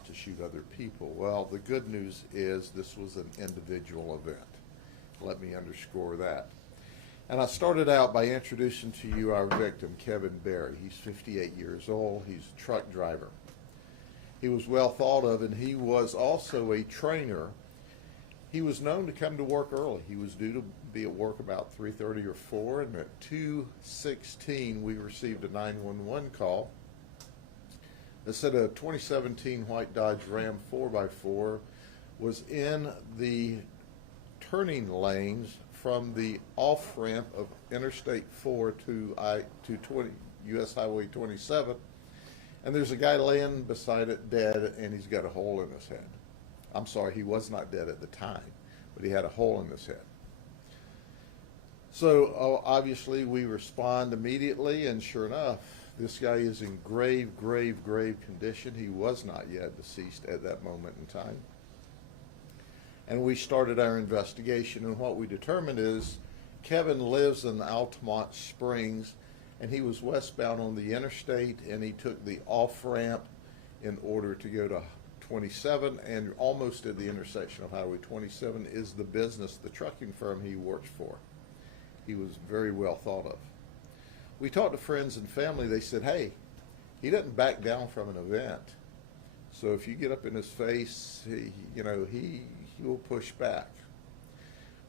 not to shoot other people. Well, the good news is this was an individual event. Let me underscore that. And I started out by introducing to you our victim, Kevin Berry. He's 58 years old. He's a truck driver. He was well thought of, and he was also a trainer. He was known to come to work early. He was due to be at work about 3:30 or 4, and at 2:16 we received a 911 call that said a 2017 white Dodge Ram 4x4 was in the turning lanes from the off-ramp of Interstate 4 to US Highway 27, and there's a guy laying beside it dead, and he's got a hole in his head. I'm sorry, he was not dead at the time, but he had a hole in his head. So obviously we respond immediately, and sure enough, this guy is in grave condition. He was not yet deceased at that moment in time. And we started our investigation, and what we determined is Kevin lives in Altamont Springs, and he was westbound on the interstate, and he took the off-ramp in order to go to 27, and almost at the intersection of Highway 27 is the business, the trucking firm he works for. He was very well thought of. We talked to friends and family. They said, hey, he didn't back down from an event. So if you get up in his face, he will push back.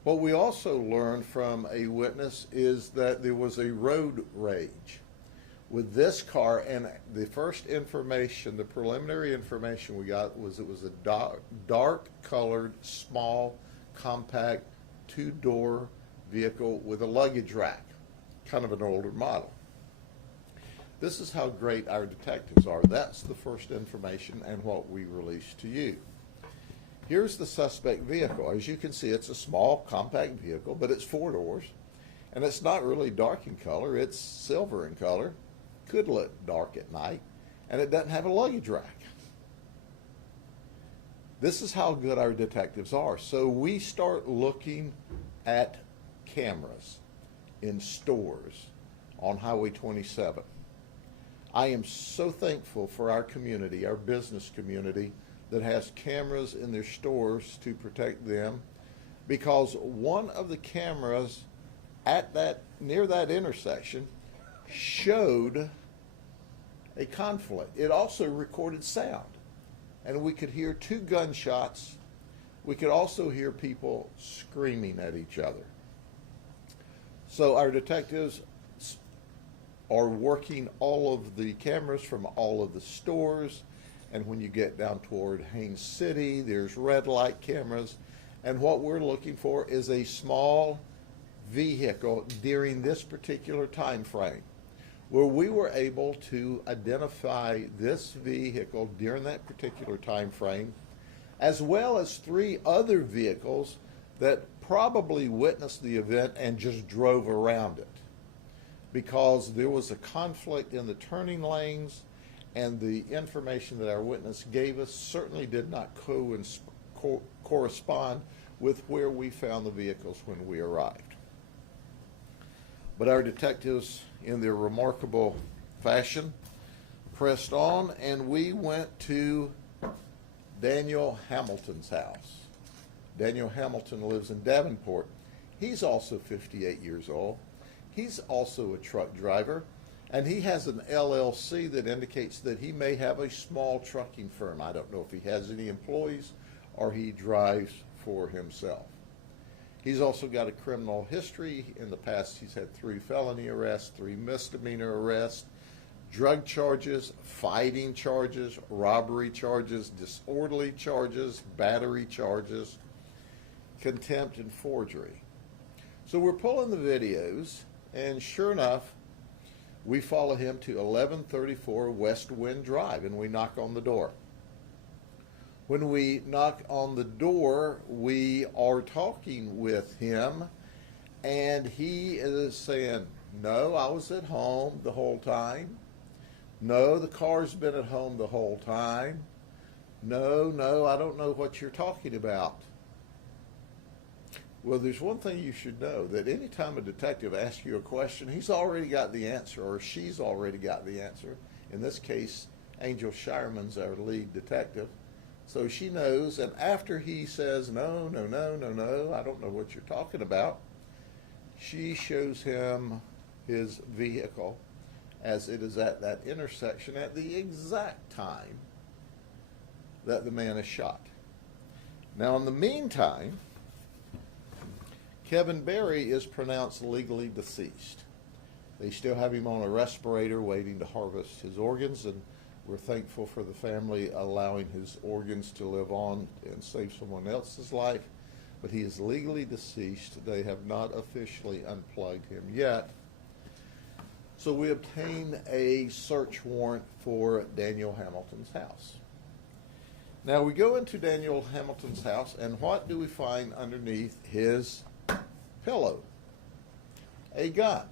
What we also learned from a witness is that there was a road rage with this car, and the first information, the preliminary information we got was it was a dark colored, small, compact, two-door vehicle with a luggage rack, kind of an older model. This is how great our detectives are. That's the first information and what we released to you. Here's the suspect vehicle. As you can see, it's a small, compact vehicle, but it's 4 doors, and it's not really dark in color. It's silver in color. Could look dark at night, and it doesn't have a luggage rack. This is how good our detectives are. So we start looking at cameras in stores on Highway 27. I am so thankful for our community, our business community, that has cameras in their stores to protect them, because one of the cameras near that intersection showed a conflict. It also recorded sound, and we could hear 2 gunshots. We could also hear people screaming at each other. So our detectives are working all of the cameras from all of the stores, and when you get down toward Haines City, there's red light cameras, and what we're looking for is a small vehicle during this particular time frame, where we were able to identify this vehicle during that particular time frame, as well as 3 other vehicles that probably witnessed the event and just drove around it, because there was a conflict in the turning lanes, and the information that our witness gave us certainly did not correspond with where we found the vehicles when we arrived. But our detectives, in their remarkable fashion, pressed on, and we went to Daniel Hamilton's house. Daniel Hamilton lives in Davenport. He's also 58 years old. He's also a truck driver, and he has an LLC that indicates that he may have a small trucking firm. I don't know if he has any employees or he drives for himself. He's also got a criminal history. In the past, he's had 3 felony arrests, 3 misdemeanor arrests, drug charges, fighting charges, robbery charges, disorderly charges, battery charges, contempt, and forgery. So we're pulling the videos, and sure enough, we follow him to 1134 West Wind Drive, and we knock on the door. When we knock on the door, we are talking with him, and he is saying, no, I was at home the whole time. No, the car's been at home the whole time. No, I don't know what you're talking about. Well, there's one thing you should know, that anytime a detective asks you a question, he's already got the answer, or she's already got the answer. In this case, Angel Shireman's our lead detective. So she knows, and after he says, no, no, no, no, no, I don't know what you're talking about, she shows him his vehicle as it is at that intersection at the exact time that the man is shot. Now, in the meantime, Kevin Berry is pronounced legally deceased. They still have him on a respirator waiting to harvest his organs, and we're thankful for the family allowing his organs to live on and save someone else's life. But he is legally deceased. They have not officially unplugged him yet. So we obtain a search warrant for Daniel Hamilton's house. Now we go into Daniel Hamilton's house, and what do we find underneath his pillow? A gun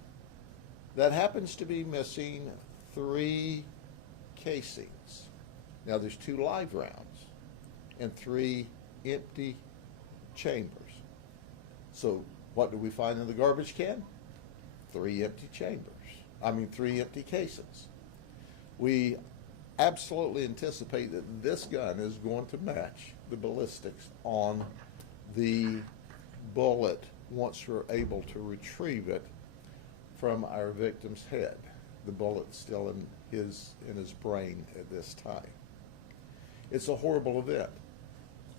that happens to be missing 3 casings. Now there's 2 live rounds and 3 empty chambers. So what do we find in the garbage can? 3 empty chambers. 3 empty cases. We absolutely anticipate that this gun is going to match the ballistics on the bullet once we're able to retrieve it from our victim's head. The bullet's still in his brain at this time. It's a horrible event.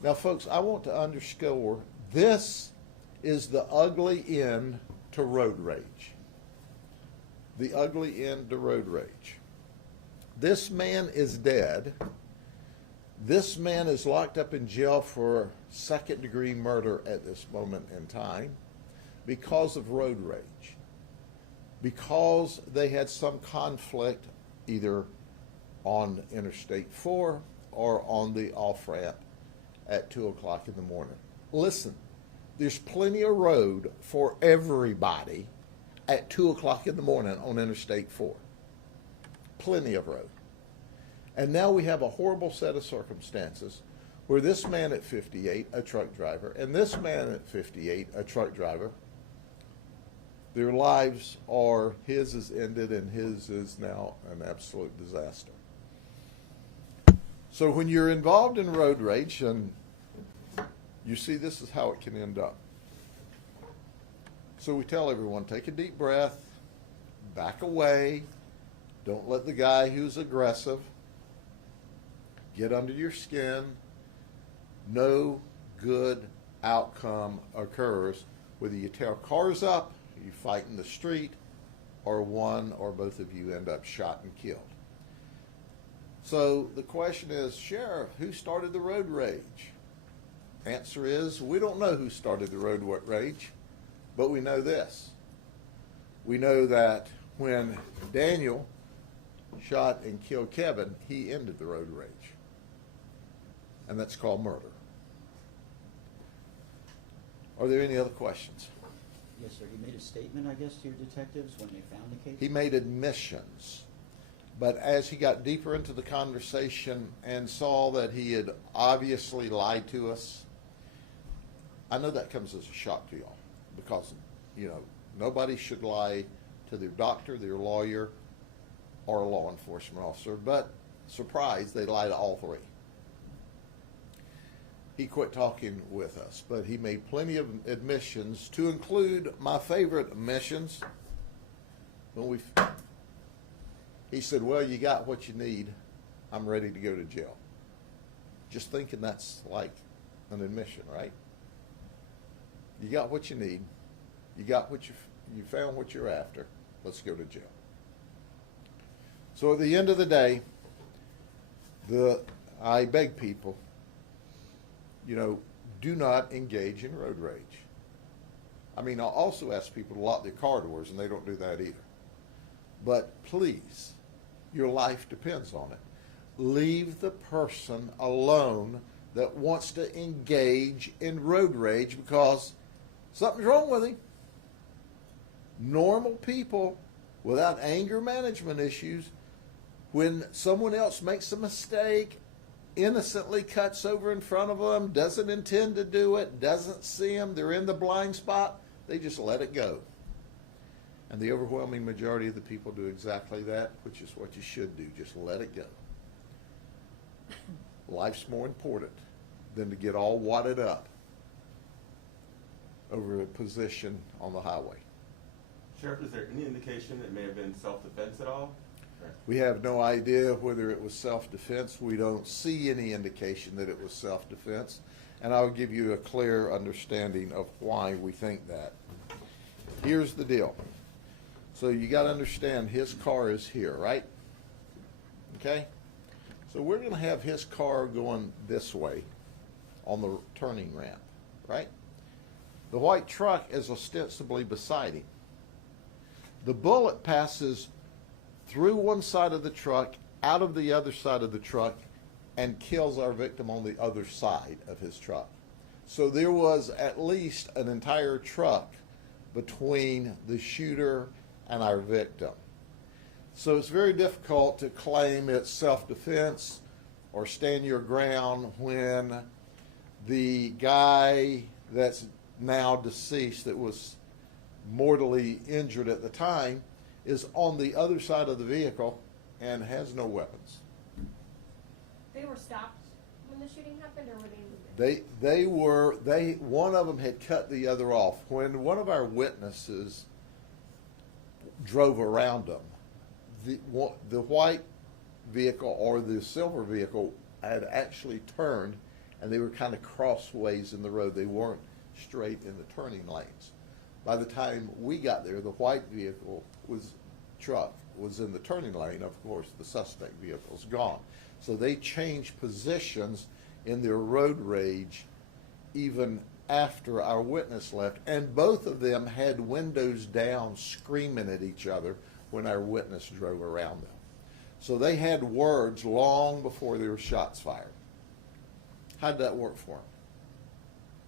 Now, folks, I want to underscore this is the ugly end to road rage. The ugly end to road rage. This man is dead. This man is locked up in jail for second-degree murder at this moment in time because of road rage. Because they had some conflict either on Interstate 4 or on the off-ramp at 2 o'clock in the morning. Listen, there's plenty of road for everybody at 2 o'clock in the morning on Interstate 4. Plenty of road. And now we have a horrible set of circumstances where this man at 58, a truck driver, and this man at 58, a truck driver, their lives are, his is ended and his is now an absolute disaster. So when you're involved in road rage, and you see this is how it can end up. So we tell everyone, take a deep breath, back away, don't let the guy who's aggressive get under your skin. No good outcome occurs whether you tear cars up, you fight in the street, or one or both of you end up shot and killed. So the question is, Sheriff, who started the road rage? Answer is, we don't know who started the road rage, but we know this. We know that when Daniel shot and killed Kevin, he ended the road rage. And that's called murder. Are there any other questions? Yes, sir. He made a statement, I guess, to your detectives when they found the case? He made admissions. But as he got deeper into the conversation and saw that he had obviously lied to us, I know that comes as a shock to y'all because, nobody should lie to their doctor, their lawyer, or a law enforcement officer. But, surprise, they lie to all 3. He quit talking with us, but he made plenty of admissions, to include my favorite admissions. He said, well, you got what you need. I'm ready to go to jail. Just thinking that's like an admission, right? You got what you need. You got what you found what you're after. Let's go to jail. So at the end of the day, I beg people, do not engage in road rage. I'll also ask people to lock their car doors, and they don't do that either. But please, your life depends on it. Leave the person alone that wants to engage in road rage because something's wrong with him. Normal people without anger management issues, when someone else makes a mistake, innocently cuts over in front of them, doesn't intend to do it, doesn't see them, they're in the blind spot, they just let it go. And the overwhelming majority of the people do exactly that, which is what you should do, just let it go. Life's more important than to get all wadded up over a position on the highway. Sheriff, is there any indication it may have been self-defense at all? We have no idea whether it was self-defense. We don't see any indication that it was self-defense. And I'll give you a clear understanding of why we think that. Here's the deal. So you got to understand his car is here, right? Okay? So we're going to have his car going this way on the turning ramp, right? The white truck is ostensibly beside him. The bullet passes through one side of the truck, out of the other side of the truck, and kills our victim on the other side of his truck. So there was at least an entire truck between the shooter and our victim. So it's very difficult to claim it's self-defense or stand your ground when the guy that's now deceased, that was mortally injured at the time, is on the other side of the vehicle and has no weapons. They were stopped when the shooting happened, or were they moving? One of them had cut the other off. When one of our witnesses drove around them, the white vehicle or the silver vehicle had actually turned, and they were kind of crossways in the road. They weren't straight in the turning lanes. By the time we got there, the white vehicle truck was in the turning lane. Of course, the suspect vehicle's gone. So they changed positions in their road rage even after our witness left. And both of them had windows down, screaming at each other when our witness drove around them. So they had words long before there were shots fired. How'd that work for them?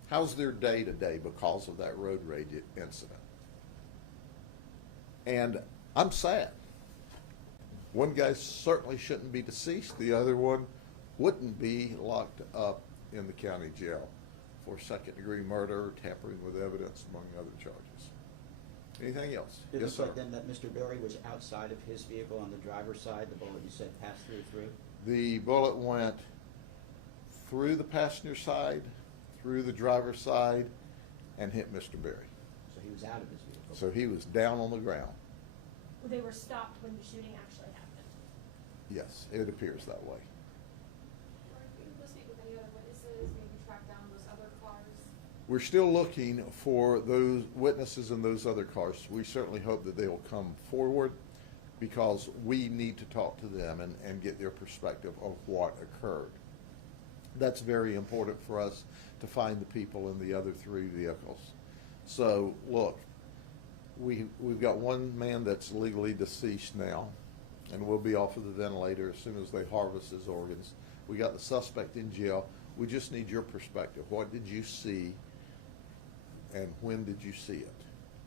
How's their day today because of that road rage incident? And I'm sad. One guy certainly shouldn't be deceased. The other one wouldn't be locked up in the county jail for second-degree murder, tampering with evidence, among other charges. Anything else? It Yes, looks sir. like then that Mr. Berry was outside of his vehicle on the driver's side. The bullet you said passed through. The bullet went through the passenger side, through the driver's side, and hit Mr. Berry. So he was out of his vehicle. So he was down on the ground. They were stopped when the shooting actually happened. Yes, it appears that way. Are you listening with any other witnesses, maybe track down those other cars? We're still looking for those witnesses in those other cars. We certainly hope that they will come forward, because we need to talk to them and get their perspective of what occurred. That's very important for us to find the people in the other three vehicles. So, look, we've got one man that's legally deceased now, and will be off of the ventilator as soon as they harvest his organs. We got the suspect in jail. We just need your perspective. What did you see, and when did you see it?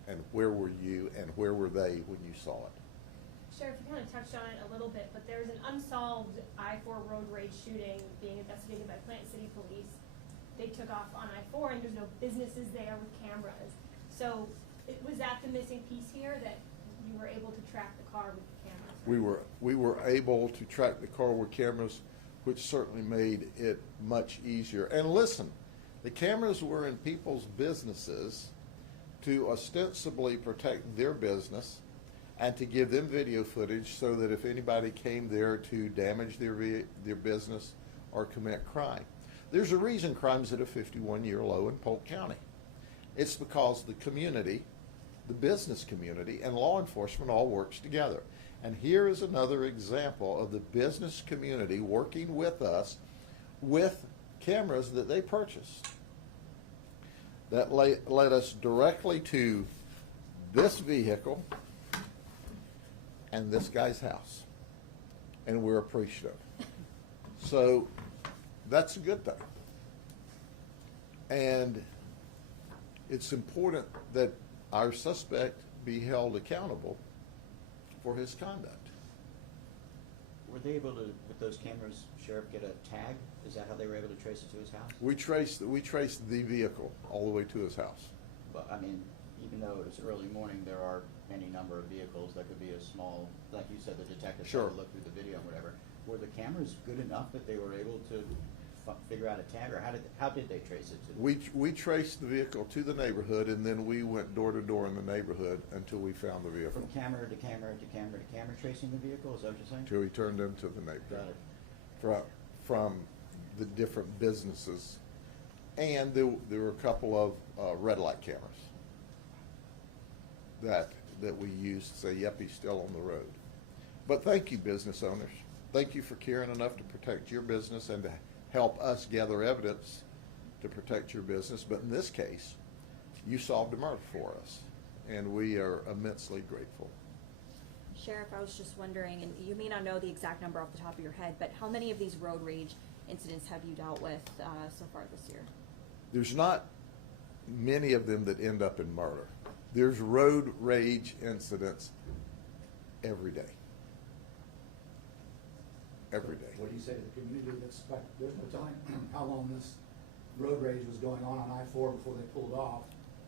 And where were you, and where were they when you saw it? Sheriff, you kind of touched on it a little bit, but there's an unsolved I-4 road rage shooting being investigated by Plant City Police. They took off on I-4, and there's no businesses there with cameras. So was that the missing piece here, that you were able to track the car with the cameras? We were able to track the car with cameras, which certainly made it much easier. And listen, the cameras were in people's businesses to ostensibly protect their business and to give them video footage so that if anybody came there to damage their business or commit crime. There's a reason crime's at a 51-year low in Polk County. It's because the community, the business community, and law enforcement all works together. And here is another example of the business community working with us with cameras that they purchased. That led us directly to this vehicle and this guy's house. And we're appreciative. So that's a good thing. And it's important that our suspect be held accountable for his conduct. Were they able to, with those cameras, Sheriff, get a tag? Is that how they were able to trace it to his house? We traced the vehicle all the way to his house. But, I mean, even though it was early morning, there are any number of vehicles that could be a small, like you said, the detectives had Sure. to look through the video and whatever. were the cameras good enough that they were able to figure out a tag, or how did they trace it to them? We traced the vehicle to the neighborhood, and then we went door to door in the neighborhood until we found the vehicle. From camera to camera to camera to camera, tracing the vehicle, is that what you're saying? Until we turned them to the Got neighborhood. it. From the different businesses. And there were a couple of red light cameras that we used to say, yep, he's still on the road. But thank you, business owners. Thank you for caring enough to protect your business and to help us gather evidence to protect your business. But in this case, you solved a murder for us, and we are immensely grateful. Sheriff, I was just wondering, and you may not know the exact number off the top of your head, but how many of these road rage incidents have you dealt with so far this year? There's not many of them that end up in murder. There's road rage incidents every day. Every day. What do you say to the community that's, there's no telling how long this road rage was going on I-4 before they pulled off?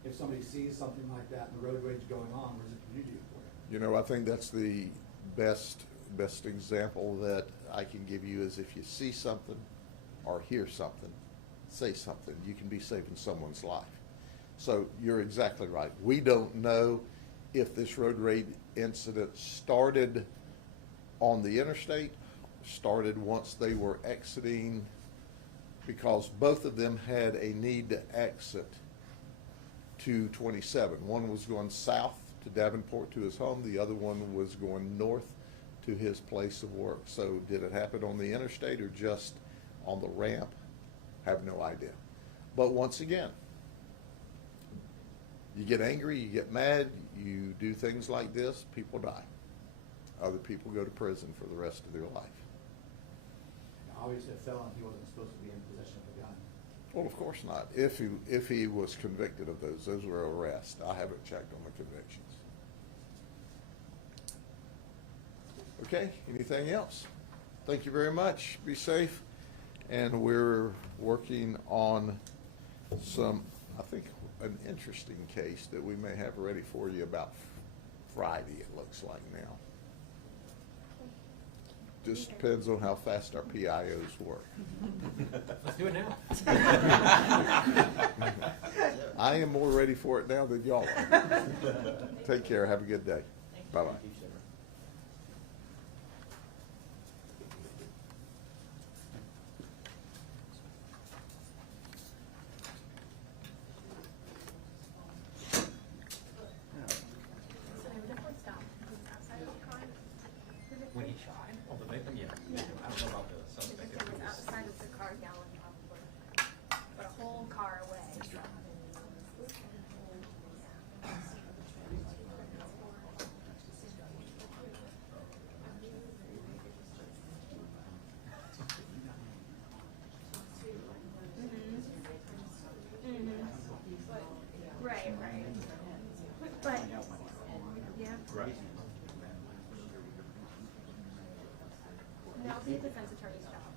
If somebody sees something like that and the road rage going on, where's the community for it? You know, I think that's the best example that I can give you is if you see something or hear something, say something. You can be saving someone's life. So you're exactly right. We don't know if this road rage incident started on the interstate, started once they were exiting, because both of them had a need to exit to 27. One was going south to Davenport to his home. The other one was going north to his place of work. So did it happen on the interstate or just on the ramp? Have no idea. But once again, you get angry, you get mad, you do things like this, people die. Other people go to prison for the rest of their life. Obviously a felon, he wasn't supposed to be in possession of a gun. Well, of course not. If he was convicted of those were arrests. I haven't checked on the convictions. Okay, anything else? Thank you very much. Be safe. And we're working on some, I think, an interesting case that we may have ready for you about Friday, it looks like now. Just depends on how fast our PIOs work. Let's do it now. I am more ready for it now than y'all are. Take care. Have a good day. Bye-bye. Thank you, Sheriff. So they would definitely stop outside of the car. When he shot, oh, the victim, yeah. I don't know about the The suspect. victim was outside of the car yelling probably, but a whole car away, so. Right, right. But, yeah. Right. That'll be a defense attorney's job.